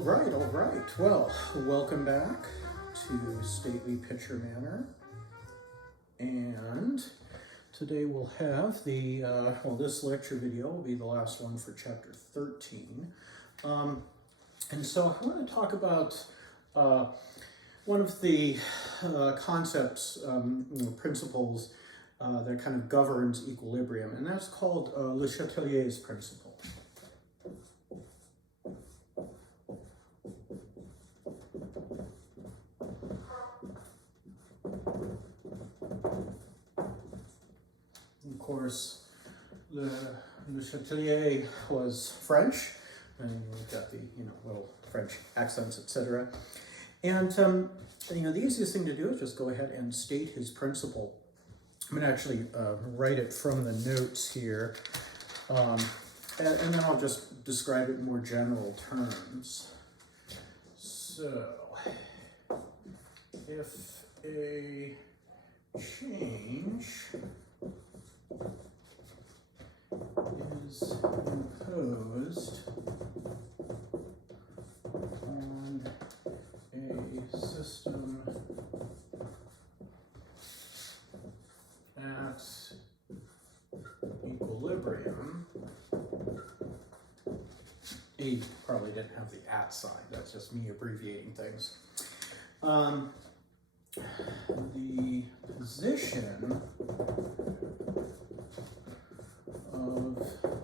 All right. Well, welcome back to Stately Picture Manor. And today we'll have the, this lecture video will be the last one for chapter 13. And so I want to talk about one of the concepts, principles that kind of governs equilibrium, and that's called Le Chatelier's principle. Of course, Le Chatelier was French, and we've got the little French accents, etc. And the easiest thing to do is just go ahead and state his principle. I'm going to actually write it from the notes here, and then I'll just describe it in more general terms. So, if a change is imposed on a system at equilibrium, A probably didn't have the at sign, that's just me abbreviating things. The position of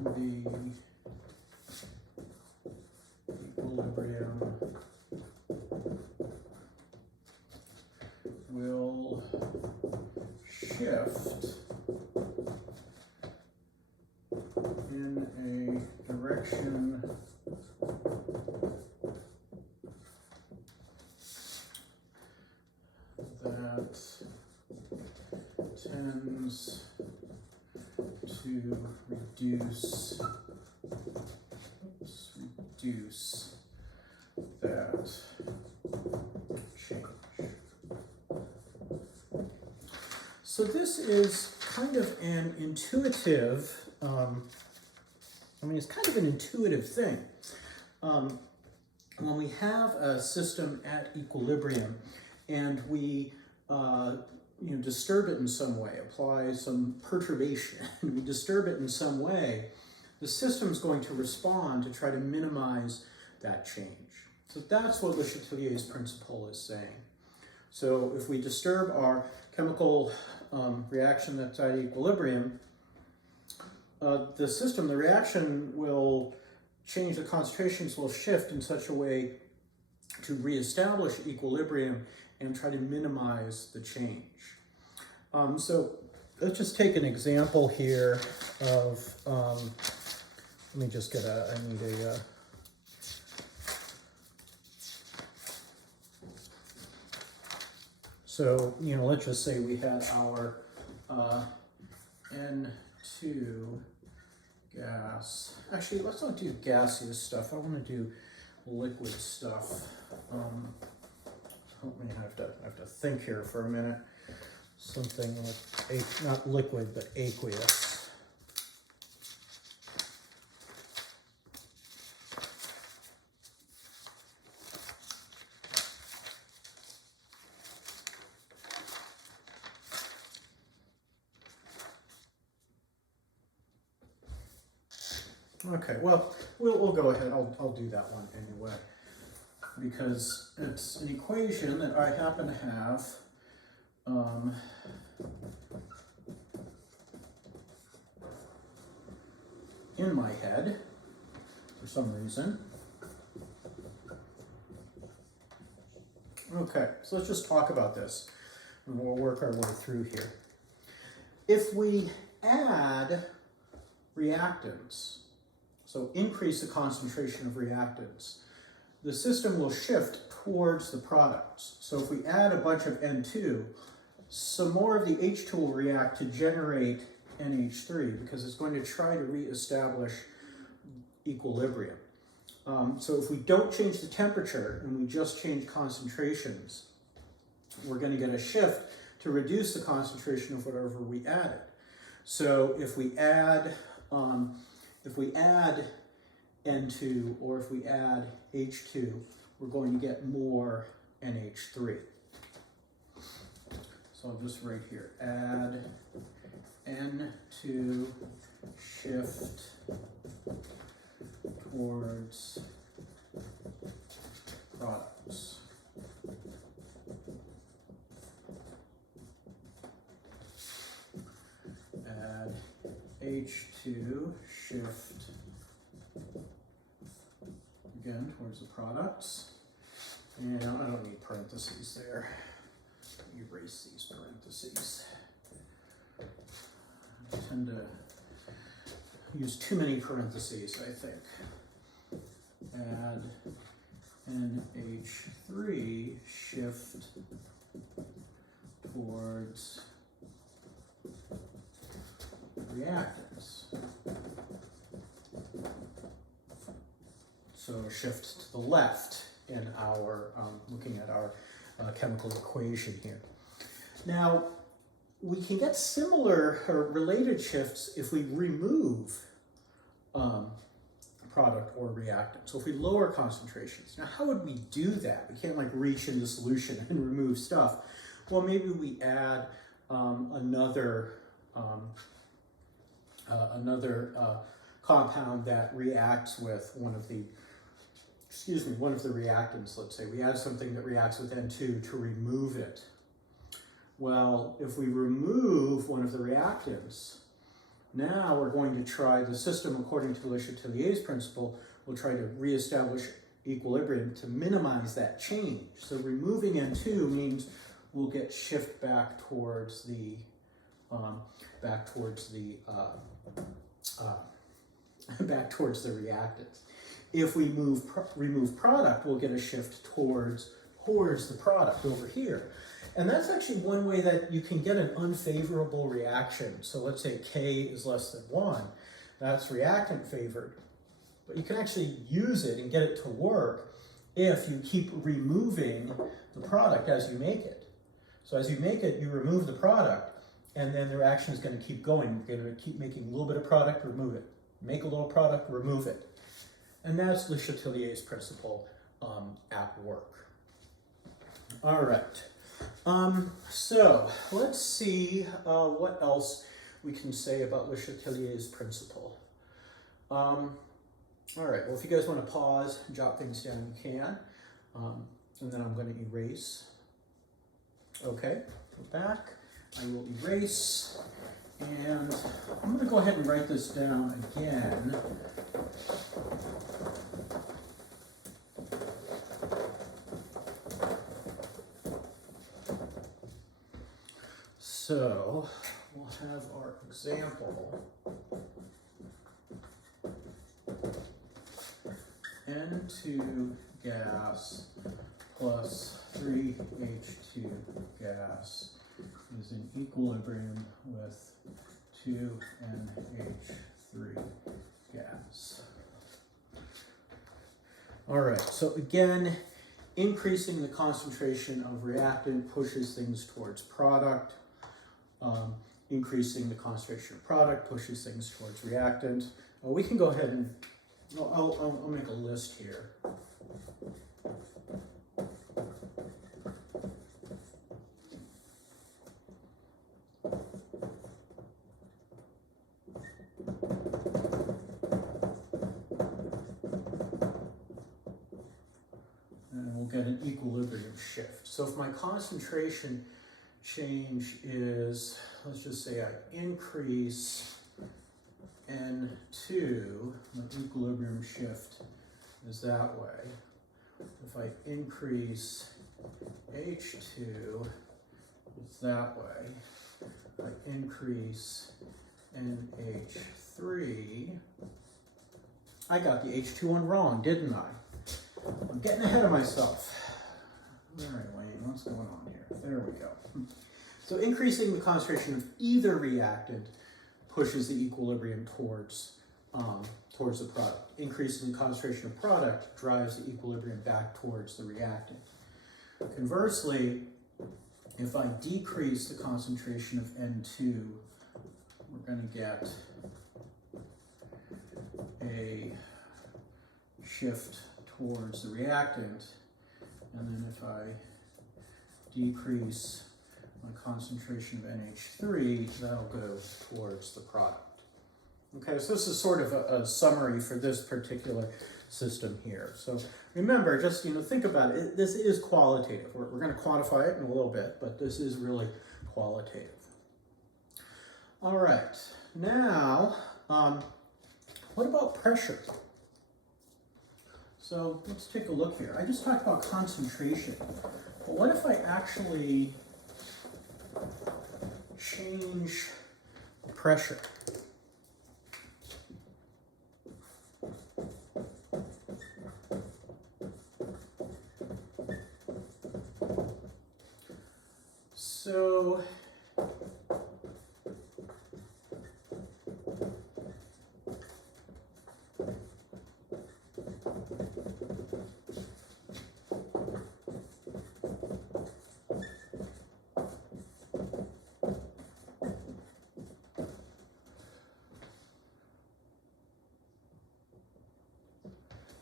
the equilibrium will shift in a direction that tends to reduce that change. So this is kind of an intuitive, it's kind of an intuitive thing. When we have a system at equilibrium and we disturb it in some way, apply some perturbation, we disturb it in some way, the system's going to respond to try to minimize that change. So that's what Le Chatelier's principle is saying. So if we disturb our chemical reaction that's at equilibrium, the reaction will change, the concentrations will shift in such a way to reestablish equilibrium and try to minimize the change. So let's just take an example here of, let me just get so, let's just say we had our N2 gas. Actually, let's not do gaseous stuff. I want to do liquid stuff. I have to think here for a minute. Something like, not liquid, but aqueous. Okay, well, we'll go ahead. I'll do that one anyway, because it's an equation that I happen to have in my head for some reason. Okay, so let's just talk about this and we'll work our way through here. If we add reactants, so increase the concentration of reactants, the system will shift towards the products. So if we add a bunch of N2, some more of the H2 will react to generate NH3 because it's going to try to reestablish equilibrium. So if we don't change the temperature and we just change concentrations, we're going to get a shift to reduce the concentration of whatever we added. So if we add N2, or if we add H2, we're going to get more NH3. So I'll just write here, add N2, shift towards products. Add H2, shift again towards the products. And I don't need parentheses there. Erase these parentheses. I tend to use too many parentheses, I think. Add NH3, shift towards reactants. So shift to the left in our, looking at our chemical equation here. Now, we can get similar or related shifts if we remove product or reactant. So if we lower concentrations. Now, how would we do that? We can't like reach into solution and remove stuff. Well, maybe we add another compound that reacts with one of the reactants, let's say. We add something that reacts with N2 to remove it. Well, if we remove one of the reactants, now we're going to try the system according to Le Chatelier's principle. We'll try to reestablish equilibrium to minimize that change. So removing N2 means we'll get shift back towards the reactants. If we remove product, we'll get a shift towards the product over here. And that's actually one way that you can get an unfavorable reaction. So let's say K is less than 1. That's reactant favored. But you can actually use it and get it to work if you keep removing the product as you make it. So as you make it, you remove the product, and then the reaction is going to keep going. You're going to keep making a little bit of product, remove it. Make a little product, remove it. And that's Le Chatelier's principle at work. All right. So let's see what else we can say about Le Chatelier's principle. All right, well, if you guys want to pause, jot things down, you can. And then I'm going to erase. Okay, go back. I will erase. And I'm going to go ahead and write this down again. So we'll have our example. N2 gas plus 3H2 gas is in equilibrium with 2NH3 gas. All right, so again, increasing the concentration of reactant pushes things towards product. Increasing the concentration of product pushes things towards reactant. We can go ahead and, I'll make a list here. And we'll get an equilibrium shift. So if my concentration change is, let's just say I increase N2, my equilibrium shift is that way. If I increase H2, it's that way. If I increase NH3, I got the H2 one wrong, didn't I? I'm getting ahead of myself. All right, Wayne, what's going on here? There we go. So increasing the concentration of either reactant pushes the equilibrium towards the product. Increasing the concentration of product drives the equilibrium back towards the reactant. Conversely, if I decrease the concentration of N2, we're going to get a shift towards the reactant, and then if I decrease my concentration of NH3, that'll go towards the product. Okay, so this is sort of a summary for this particular system here. So remember, just think about it. This is qualitative. We're going to quantify it in a little bit, but this is really qualitative. All right, now what about pressure? So let's take a look here. I just talked about concentration, but what if I actually change pressure? So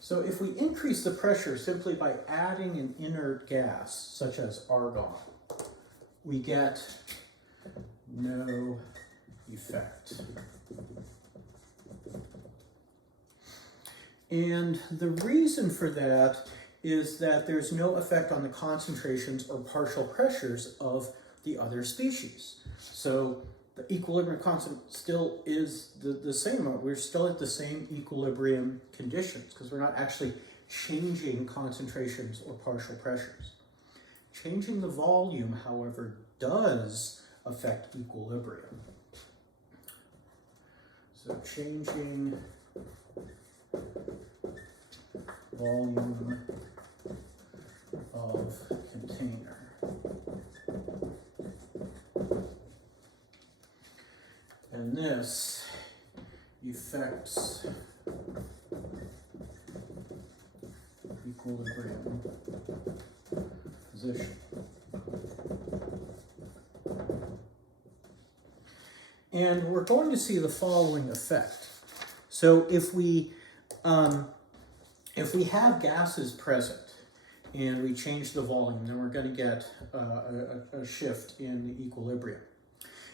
So if we increase the pressure simply by adding an inert gas, such as argon, we get no effect. And the reason for that is that there's no effect on the concentrations or partial pressures of the other species. So the equilibrium constant still is the same. We're still at the same equilibrium conditions because we're not actually changing concentrations or partial pressures. Changing the volume, however, does affect equilibrium. So changing volume of container. And this affects equilibrium position. And we're going to see the following effect. So if we have gases present and we change the volume, then we're going to get a shift in the equilibrium.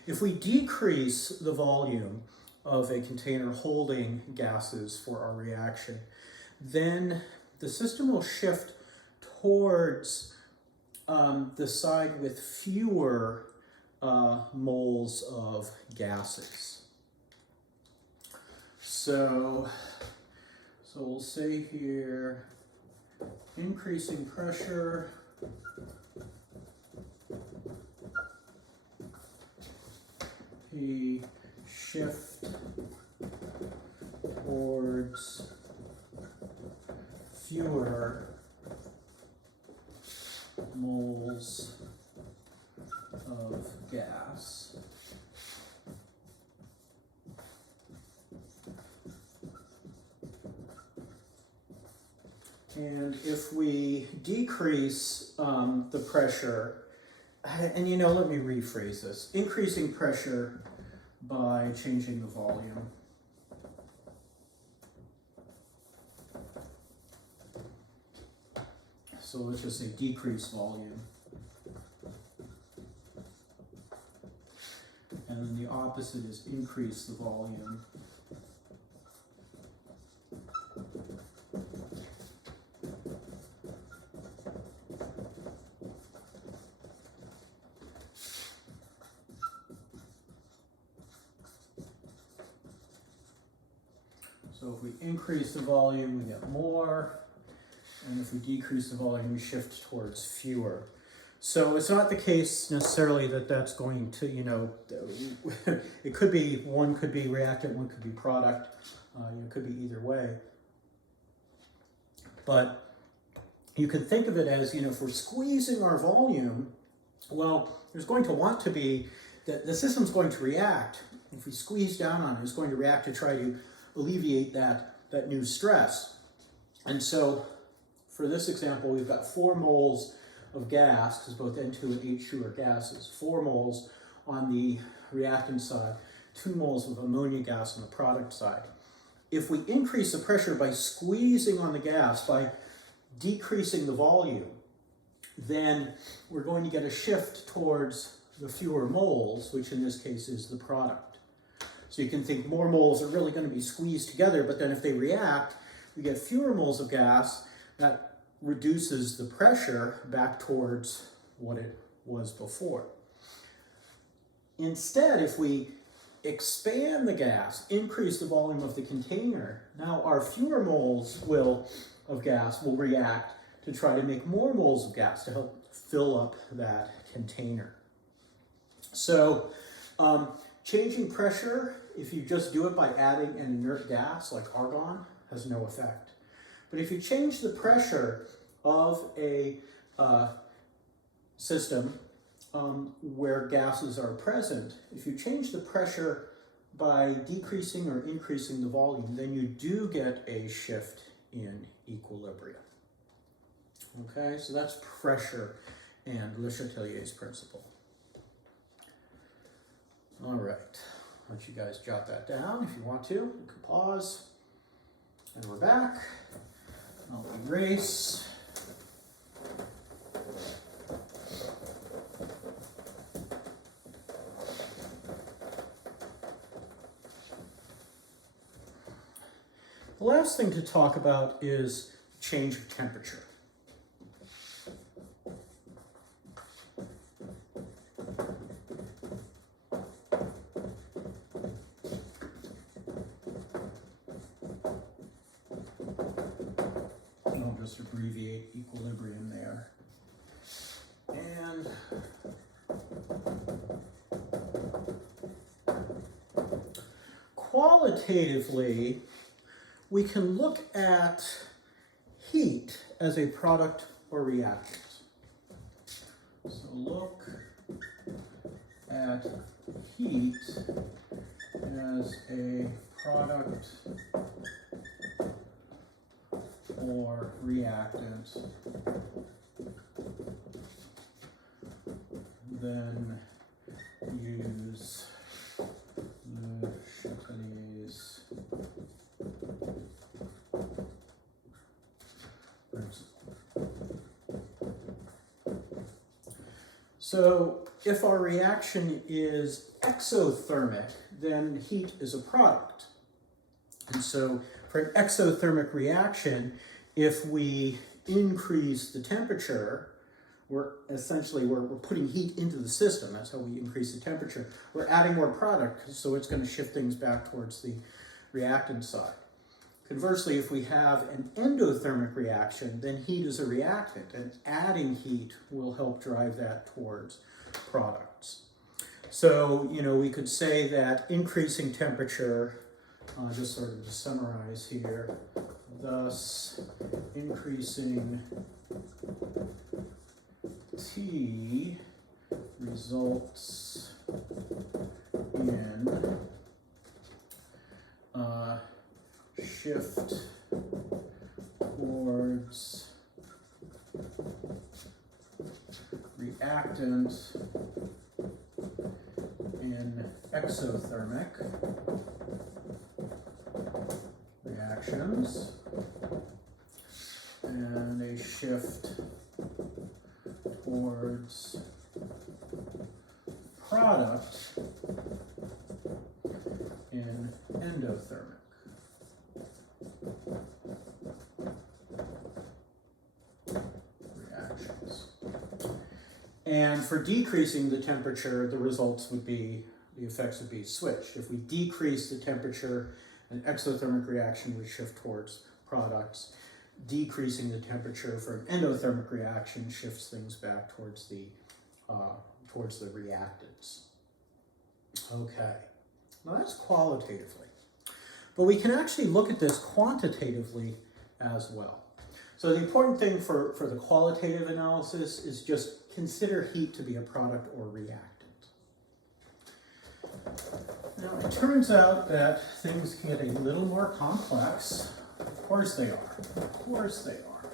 If we decrease the volume of a container holding gases for our reaction, then the system will shift towards the side with fewer moles of gases. So we'll say here, increasing pressure P shift towards fewer moles of gas. And if we decrease the pressure, and let me rephrase this, increasing pressure by changing the volume. So let's just say decrease volume. And then the opposite is increase the volume. So if we increase the volume, we get more. And if we decrease the volume, we shift towards fewer. So it's not the case necessarily that that's going to, it could be, one could be reactant, one could be product. It could be either way. But you can think of it as, if we're squeezing our volume, well, there's going to want to be, the system's going to react. If we squeeze down on it, it's going to react to try to alleviate that new stress. And so for this example, we've got 4 moles of gas, because both N2 and H2 are gases, 4 moles on the reactant side, 2 moles of ammonia gas on the product side. if we increase the pressure by squeezing on the gas, by decreasing the volume, then we're going to get a shift towards the fewer moles, which in this case is the product. So you can think more moles are really going to be squeezed together, but then if they react, we get fewer moles of gas. That reduces the pressure back towards what it was before. Instead, if we expand the gas, increase the volume of the container, now our fewer moles of gas will react to try to make more moles of gas to help fill up that container. So changing pressure, if you just do it by adding an inert gas like argon, has no effect. But if you change the pressure of a system where gases are present, if you change the pressure by decreasing or increasing the volume, then you do get a shift in equilibrium. Okay, so that's pressure and Le Chatelier's principle. All right, I'll let you guys jot that down if you want to. You can pause. And we're back. I'll erase. The last thing to talk about is change of temperature. I'll just abbreviate equilibrium there. And qualitatively, we can look at heat as a product or reactant. So look at heat as a product or reactant, then use Le Chatelier's principle. So if our reaction is exothermic, then heat is a product. And so for an exothermic reaction, if we increase the temperature, we're putting heat into the system. That's how we increase the temperature. We're adding more product, so it's going to shift things back towards the reactant side. Conversely, if we have an endothermic reaction, then heat is a reactant, and adding heat will help drive that towards products. So, we could say that increasing temperature, just sort of to summarize here, thus increasing T results in shift towards reactant in exothermic reactions, and a shift towards product in endothermic reactions. And for decreasing the temperature, the effects would be switched. If we decrease the temperature, an exothermic reaction would shift towards products. Decreasing the temperature for an endothermic reaction shifts things back towards the reactants. Okay, now that's qualitatively. But we can actually look at this quantitatively as well. So the important thing for the qualitative analysis is just consider heat to be a product or reactant. Now it turns out that things can get a little more complex. Of course they are. Of course they are.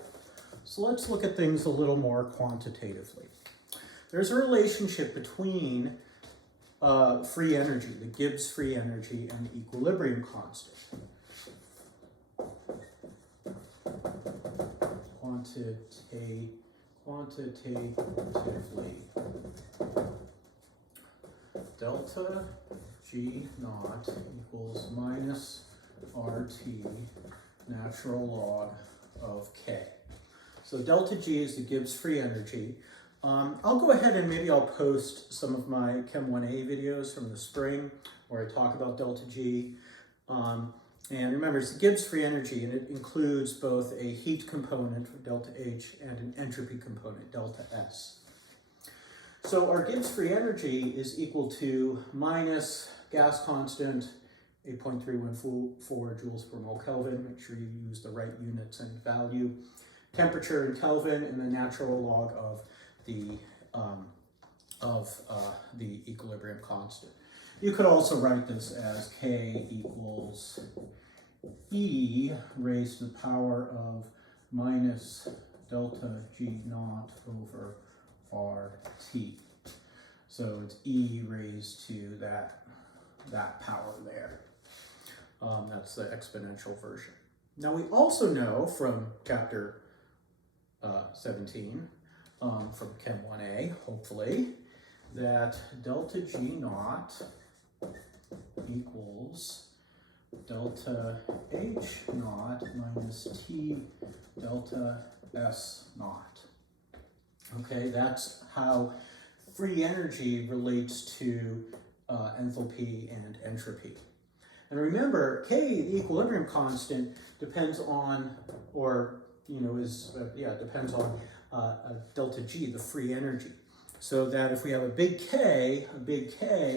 So let's look at things a little more quantitatively. There's a relationship between free energy, the Gibbs free energy, and the equilibrium constant. quantitatively. Delta G naught equals minus RT natural log of K. So delta G is the Gibbs free energy. I'll go ahead and maybe I'll post some of my Chem 1A videos from the spring where I talk about delta G. And remember, it's the Gibbs free energy, and it includes both a heat component, delta H, and an entropy component, delta S. So our Gibbs free energy is equal to minus gas constant, 8.314 joules per mole Kelvin. Make sure you use the right units and value. Temperature in Kelvin, and the natural log of the equilibrium constant. You could also write this as K equals E raised to the power of minus delta G naught over RT. So it's E raised to that power there. That's the exponential version. Now we also know from chapter 17, from Chem 1A, hopefully, that delta G naught equals delta H naught minus T delta S naught. Okay, that's how free energy relates to enthalpy and entropy. And remember, K, the equilibrium constant, depends on, or depends on delta G, the free energy. So that if we have a big K,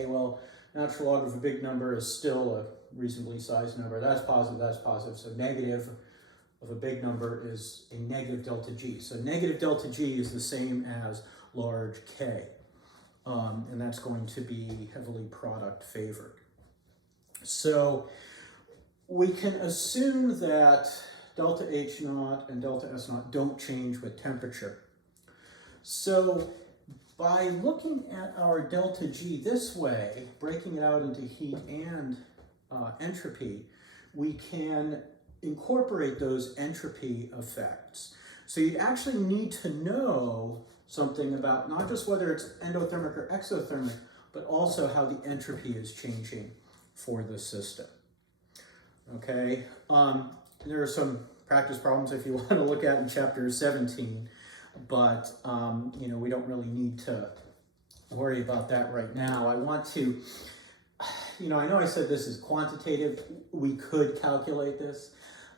well, natural log of a big number is still a reasonably sized number. That's positive. So negative of a big number is a negative delta G. So negative delta G is the same as large K. And that's going to be heavily product favored. So we can assume that delta H naught and delta S naught don't change with temperature. So by looking at our delta G this way, breaking it out into heat and entropy, we can incorporate those entropy effects. So you actually need to know something about not just whether it's endothermic or exothermic, but also how the entropy is changing for the system. Okay, there are some practice problems if you want to look at in chapter 17, but we don't really need to worry about that right now. I want to, I know I said this is quantitative. We could calculate this.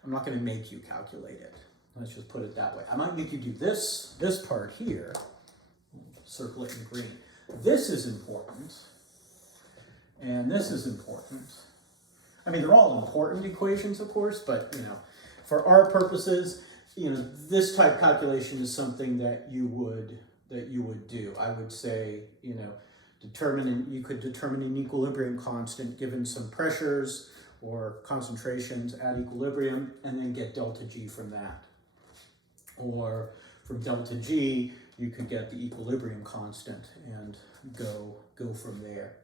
I'm not going to make you calculate it. Let's just put it that way. I might make you do this part here. Circle it in green. This is important, and this is important. I mean, they're all important equations, of course, but for our purposes, this type calculation is something that you would do. I would say, you could determine an equilibrium constant given some pressures or concentrations at equilibrium, and then get delta G from that. Or from delta G, you could get the equilibrium constant and go from there.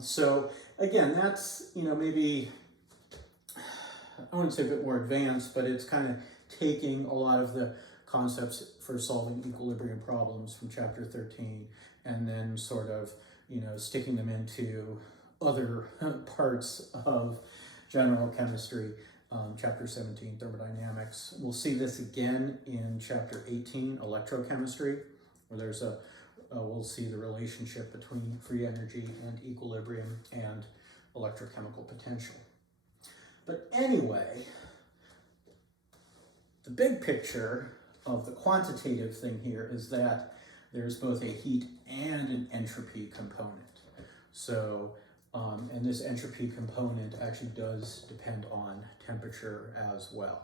So again, that's, maybe, I wouldn't say a bit more advanced, but it's kind of taking a lot of the concepts for solving equilibrium problems from chapter 13 and then sort of, sticking them into other parts of general chemistry. Chapter 17, thermodynamics. We'll see this again in chapter 18, electrochemistry, where there's we'll see the relationship between free energy and equilibrium and electrochemical potential. But anyway, the big picture of the quantitative thing here is that there's both a heat and an entropy component. So, and this entropy component actually does depend on temperature as well.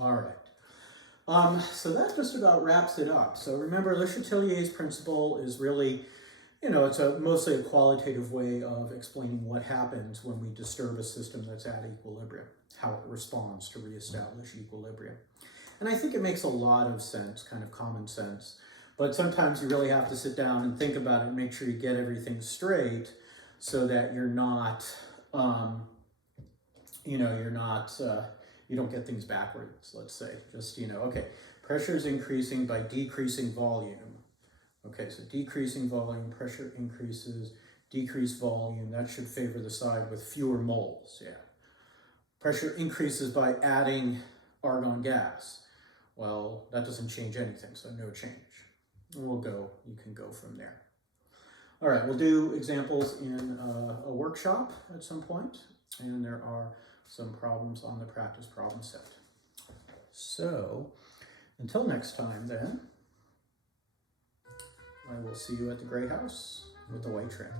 All right. So that just about wraps it up. So remember, Le Chatelier's principle is really, it's mostly a qualitative way of explaining what happens when we disturb a system that's at equilibrium, how it responds to reestablish equilibrium. And I think it makes a lot of sense, kind of common sense. But sometimes you really have to sit down and think about it and make sure you get everything straight so that you're not, you don't get things backwards, let's say. Just, okay, pressure is increasing by decreasing volume. Okay, so decreasing volume, pressure increases, decreased volume, that should favor the side with fewer moles, yeah. Pressure increases by adding argon gas. Well, that doesn't change anything, so no change. You can go from there. All right, we'll do examples in a workshop at some point, and there are some problems on the practice problem set. So, until next time then, I will see you at the gray house with the white trim.